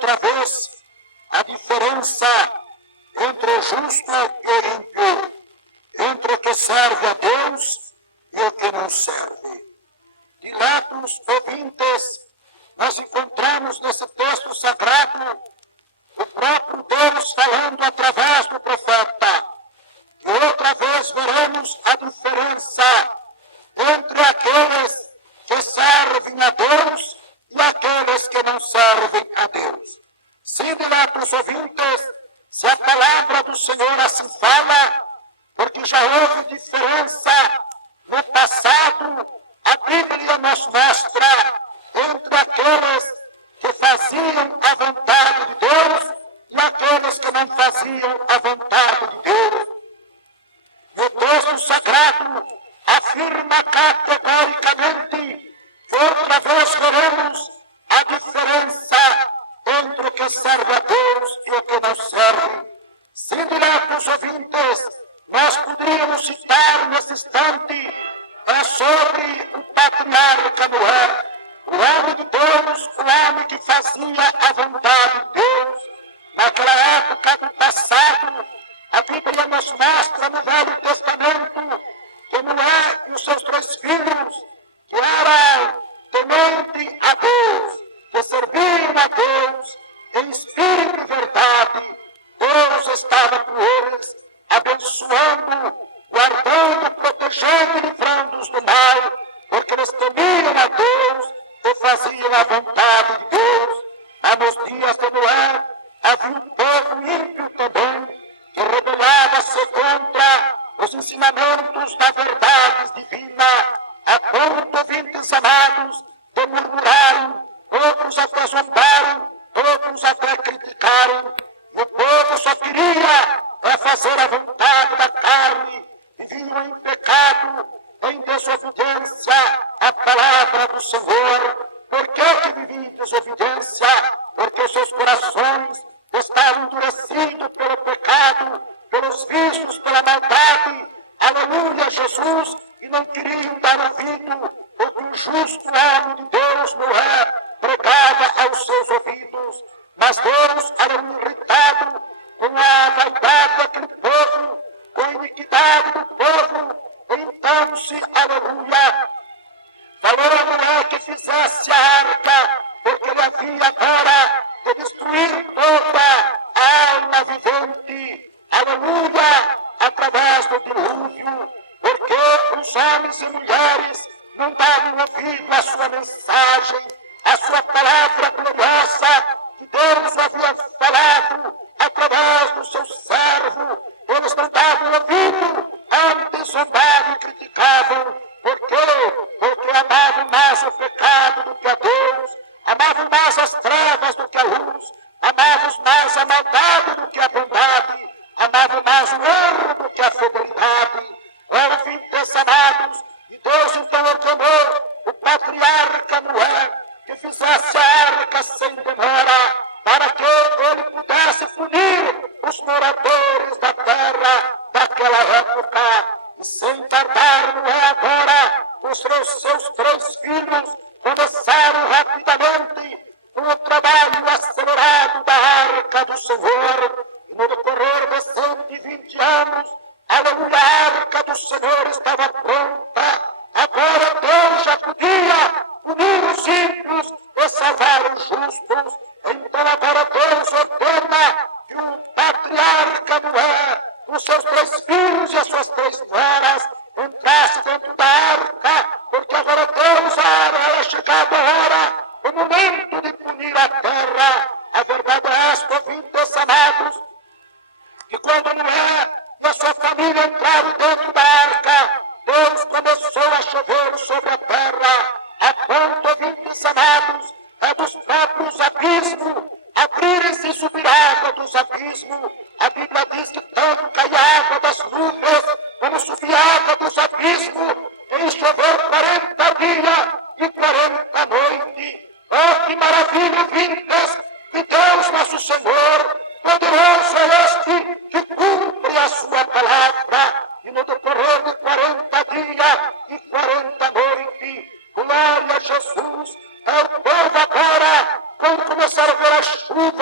outra vez a diferença entre o justo e o ímpio, entre o que serve a Deus e o que não serve. Diletos ouvintes, nós encontramos nesse texto sagrado o próprio Deus falando através do profeta. E outra vez veremos a diferença entre aqueles que servem a Deus e aqueles que não servem a Deus. Sim, diletos ouvintes, se a palavra do Senhor assim fala, porque já houve diferença no passado, a Bíblia nos mostra entre aqueles que faziam a vontade de Deus e aqueles que não faziam a vontade de Deus. O texto sagrado afirma categoricamente que outra vez veremos a diferença entre o que serve a Deus e o que não serve. Sim, diletos ouvintes, nós poderíamos citar nesse instante sobre o patriarca Noé, o homem de Deus, o homem que fazia a vontade de Deus. Naquela época do passado, a Bíblia nos mostra no Velho Testamento que Noé e os seus 3 filhos, que eram tementes a Deus, que serviam a Deus em espírito e verdade, Deus estava com eles, abençoando, guardando, protegendo e livrando-os do mal, porque eles temiam a Deus e faziam a vontade de Deus. Nos dias de Noé, havia um povo ímpio também, que rebelava-se contra os ensinamentos da verdade divina, a ponto, ouvintes amados, de murmuraram, outros até zombaram, outros até criticaram. O povo só queria fazer a vontade da carne, viviam em pecado, em desobediência à palavra do Senhor. Por que viviam em desobediência? Porque seus corações estavam endurecidos pelo pecado, pelos vícios, pela maldade. Aleluia, Jesus! E não queriam dar ouvido ao que o justo homem de Deus, Noé, pregava aos seus ouvidos. Mas Deus era irritado com a vaidade daquele povo, com a iniquidade do povo. Então-se, aleluia, falou a Noé que fizesse a arca, porque ele havia agora de destruir toda a alma vivente, aleluia, através do dilúvio, porque os homens e mulheres não davam ouvido à sua mensagem, à sua palavra gloriosa, que Deus havia falado através do seu servo. Eles não davam ouvido, antes zombavam e criticavam. Por quê? Porque amavam mais o pecado do que a Deus, amavam mais as trevas do que a luz, amavam mais a maldade do que a bondade, amavam mais o erro do que a fidelidade. Ouvintes amados, e Deus então ordenou o patriarca Noé que fizesse a arca sem demora, para que ele pudesse punir os moradores da terra daquela época. E sem tardar, Noé agora, os seus 3 filhos, começaram rapidamente no trabalho acelerado da arca do Senhor. E no decorrer de 120 anos, aleluia, a arca do Senhor estava pronta. Agora Deus já podia punir os ímpios e salvar os justos. Então agora Deus ordena que o patriarca Noé, os seus 3 filhos e as suas 3 noras, entrasse dentro da arca, porque agora Deus era chegado a hora, o momento de punir a terra. A verdade é esta, ouvintes amados, que quando Noé e a sua família entraram dentro da arca, Deus começou a chover sobre a terra, a ponto, ouvintes amados, dos próprios abismos abrirem-se e subir a água dos abismos. A Bíblia diz que tanto cai a água das nuvens, como subir a água dos abismos, e choveu 40 dias e 40 noites. Oh, que maravilha, ouvintes, que Deus nosso Senhor, poderoso é este, que cumpre a sua palavra, e no decorrer de 40 dias e 40 noites, glória a Jesus, ao povo agora, quando começar a ver a chuva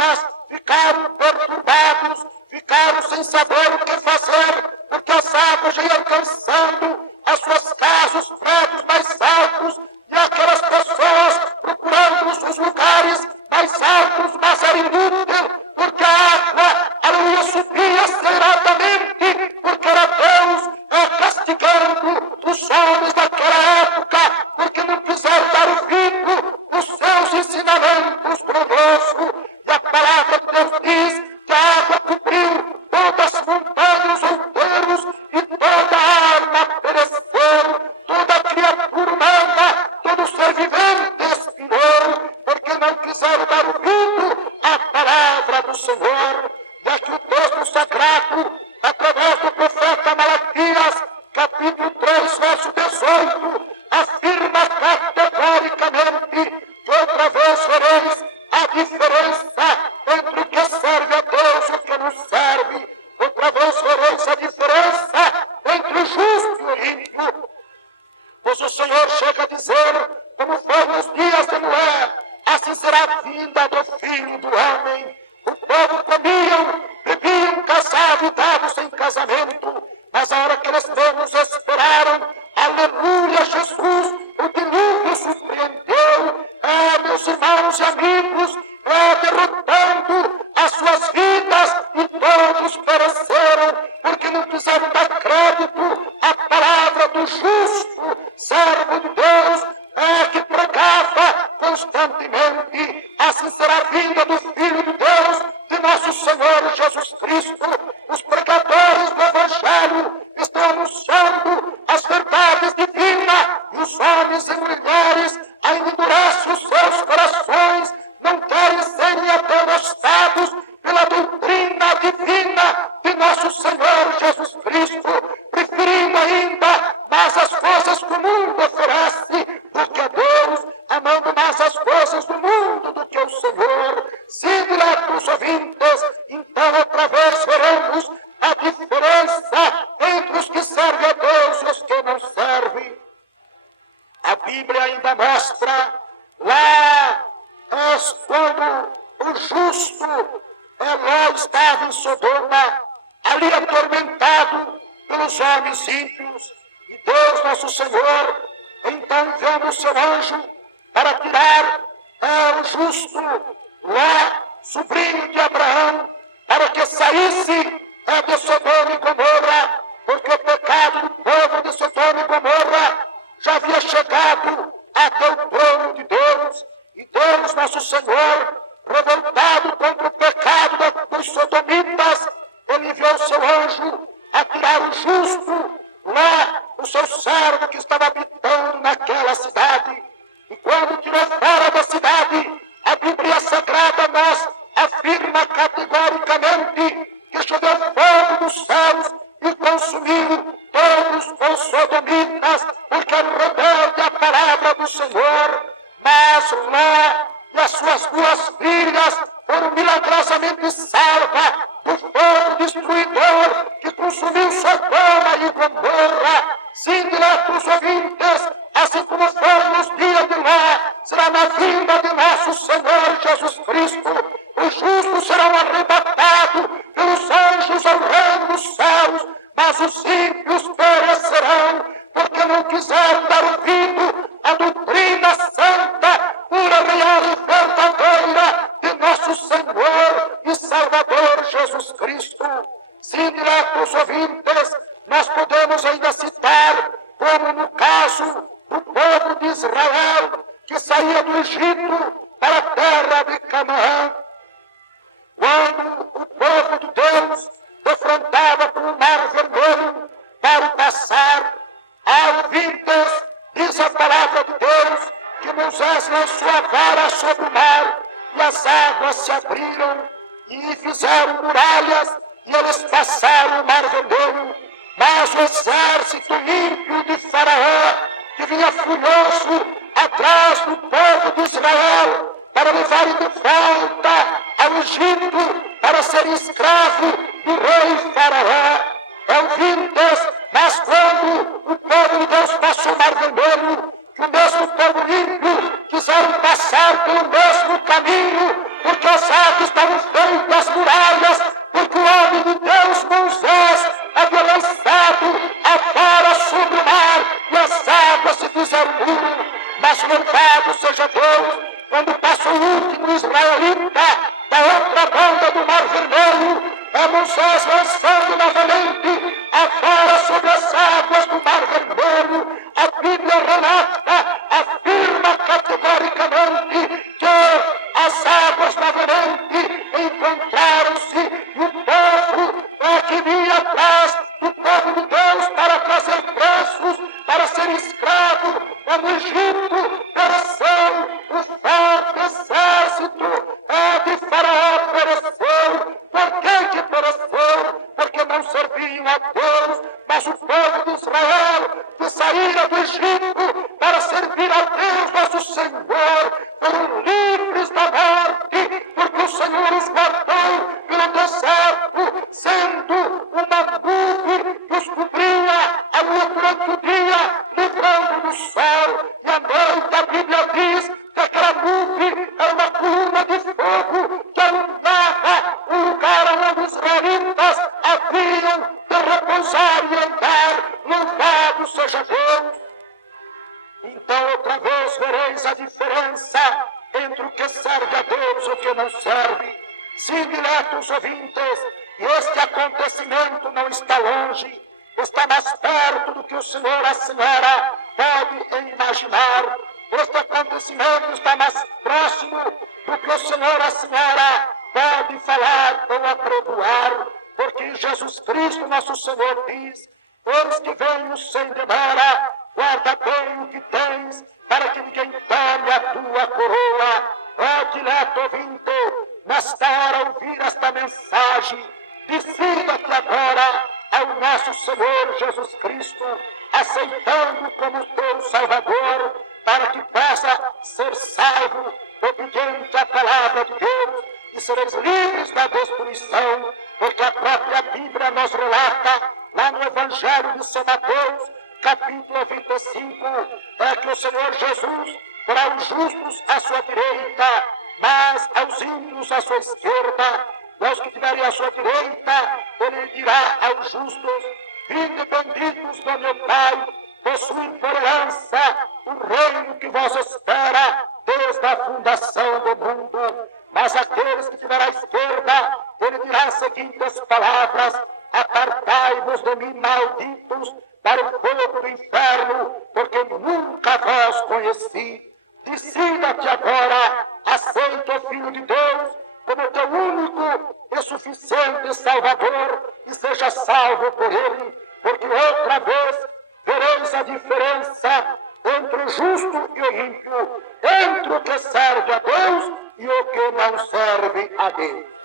sem saber o que fazer, porque as águas já iam alcançando as suas casas, os prédios mais altos, e aquelas pessoas procurando os lugares mais altos, mas era inútil, porque a água, aleluia, subia aceleradamente, porque era Deus castigando os homens daquela época, porque não quiseram dar ouvido os seus ensinamentos conosco. E a palavra de Deus diz que a água cobriu todas as montanhas, os outeiros, e toda a alma pereceu, toda criatura humana, todo ser vivente expirou, porque não quiseram dar ouvido à palavra do Senhor. E aqui o texto sagrado, através do profeta Malaquias, capítulo 3, verso 18, afirma categoricamente que outra vez vereis a diferença entre o que serve a Deus e o que não serve. Outra vez vereis a diferença entre o justo e o ímpio. Pois o Senhor chega a dizer, como foi nos dias de Noé, assim será a vinda do Filho do Homem. O povo comiam, bebiam, casavam e davam sem casamento, mas a hora que eles menos esperaram, aleluia, Jesus, o dilúvio surpreendeu. Meus irmãos e amigos, derrotando as suas vidas, e todos pereceram, porque não quiseram dar crédito à palavra do justo servo de Deus, que pregava constantemente. Assim será a vinda do Filho de Deus, de nosso Senhor Jesus Cristo. Os pregadores do Evangelho estão anunciando as verdades divinas, e os homens e mulheres ainda endurecem os seus corações, não querem serem adorados pela doutrina divina de nosso Senhor Jesus Cristo, preferindo ainda mais as coisas que o mundo oferece do que a Deus, amando mais as coisas do mundo do que o Senhor. Sim, diletos ouvintes, então outra vez veremos a diferença entre os que servem a Deus e os que não servem. A Bíblia ainda mostra lá quando o justo Ló estava em Sodoma, ali atormentado pelos homens ímpios, e Deus nosso Senhor então enviou o seu anjo para tirar o justo Ló, sobrinho de Abraão, para que saísse de Sodoma e Gomorra, porque o pecado do povo de Sodoma e Gomorra já havia chegado até o trono de Deus. E Deus nosso Senhor, revoltado contra o pecado dos sodomitas, ele enviou o seu anjo a tirar o justo lá, o seu servo que estava habitando naquela cidade. E quando tirou fora da cidade, a Bíblia Sagrada nos afirma categoricamente que choveu fogo dos céus e consumiu todos os sodomitas, porque eram rebeldes à palavra do Senhor. Mas Ló e as suas duas filhas foram milagrosamente salvas do fogo destruidor que consumiu Sodoma e Gomorra. Sim, diletos ouvintes, assim como foi nos dias de Ló, será na vinda de nosso Senhor Jesus Cristo. Os justos serão arrebatados pelos anjos ao reino dos céus, mas os ímpios perecerão, porque não quiseram dar ouvido à doutrina santa, pura, real e verdadeira de nosso Senhor e Salvador Jesus Cristo. Sim, diletos ouvintes, nós podemos ainda citar, como no caso do povo de Israel, que saía do Egito para a terra de Canaã, quando o povo de Deus defrontava por um mar vermelho para passar. Ouvintes, diz a palavra de Deus, que Moisés lançou a vara sobre o mar, e as águas se abriram e fizeram muralhas, e eles passaram o mar vermelho. Mas o exército ímpio de Faraó, que vinha furioso atrás do povo de Israel, para levarem de volta ao Egito, para ser escravo do rei Faraó. Ouvintes, mas quando o povo de Deus passou o mar vermelho, que o mesmo povo ímpio quiseram passar pelo mesmo caminho, porque as águas estavam feitas muralhas, porque o homem de Deus Mar Vermelho, é Moisés lançando novamente a vara sobre as águas do Mar Vermelho. A Bíblia relata, afirma categoricamente que as águas novamente encontraram-se e o povo que vinha atrás do povo de Deus para trazer preços, para ser escravo no Egito, pereceu o forte exército de Faraó, pereceu. Por que pereceu? Porque não serviam a Deus, mas o povo de Israel, que saíra do Egito para servir a Deus, nosso Senhor, foram livres da morte, porque o Senhor os guardou pelo deserto, sendo uma nuvem que os cobria a lua durante o dia, livrando do sol, e à noite a Bíblia diz que aquela nuvem era uma coluna de fogo que alumbrava o lugar onde os israelitas haviam de repousar e andar. Louvado seja Deus! Então outra vez vereis a diferença entre o que serve a Deus e o que não serve. Sim, diletos ouvintes, este acontecimento não está longe, está mais perto do que o Senhor e a Senhora pode imaginar. Este acontecimento está mais próximo do que o Senhor e a Senhora pode falar ou apregoar, porque Jesus Cristo, nosso Senhor, diz: eis que venho sem demora, guarda bem o que tens, para que ninguém tome a tua coroa. Ó dileto ouvinte, nesta hora ouvir esta mensagem, decida-te agora ao nosso Senhor Jesus Cristo, aceitando como teu Salvador, para que possa ser salvo, obediente à palavra de Deus, e sereis livres da destruição, porque a própria Bíblia nos relata, lá no Evangelho de São Mateus, capítulo 25, é que o Senhor Jesus porá os justos à sua direita, mas aos ímpios à sua esquerda. E aos que tiverem à sua direita, ele dirá aos justos: vinde benditos do meu Pai, possuem por herança o reino que vos espera desde a fundação do mundo. Mas aqueles que tiverem à esquerda, ele dirá as seguintes palavras: apartai-vos de mim, malditos, para o fogo do inferno, porque nunca vos conheci. Decida-te agora, aceita o Filho de Deus como teu único e suficiente Salvador, e seja salvo por ele, porque outra vez vereis a diferença entre o justo e o ímpio, entre o que serve a Deus e o que não serve a Deus.